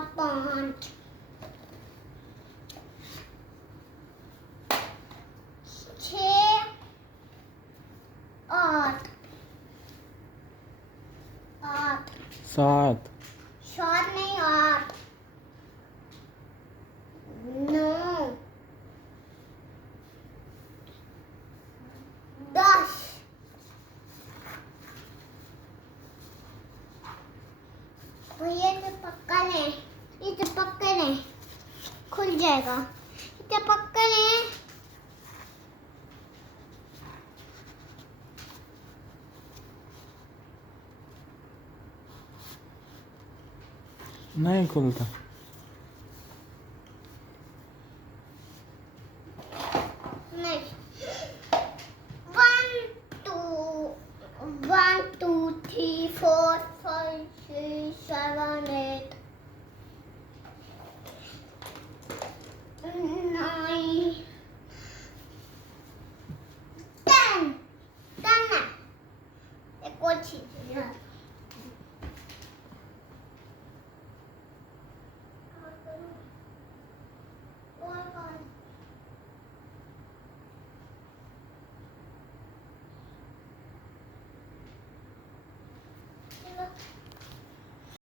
4 5 6 8 8 7 7 नहीं 8 9 10 भैया इसे पक्का लें, इसे पक्का लें, खुल जाएगा, इसे पक्का लें। नहीं खुलता। नहीं 1 2 3 4 5 6 7 8 9 10 10 है एक और चीज है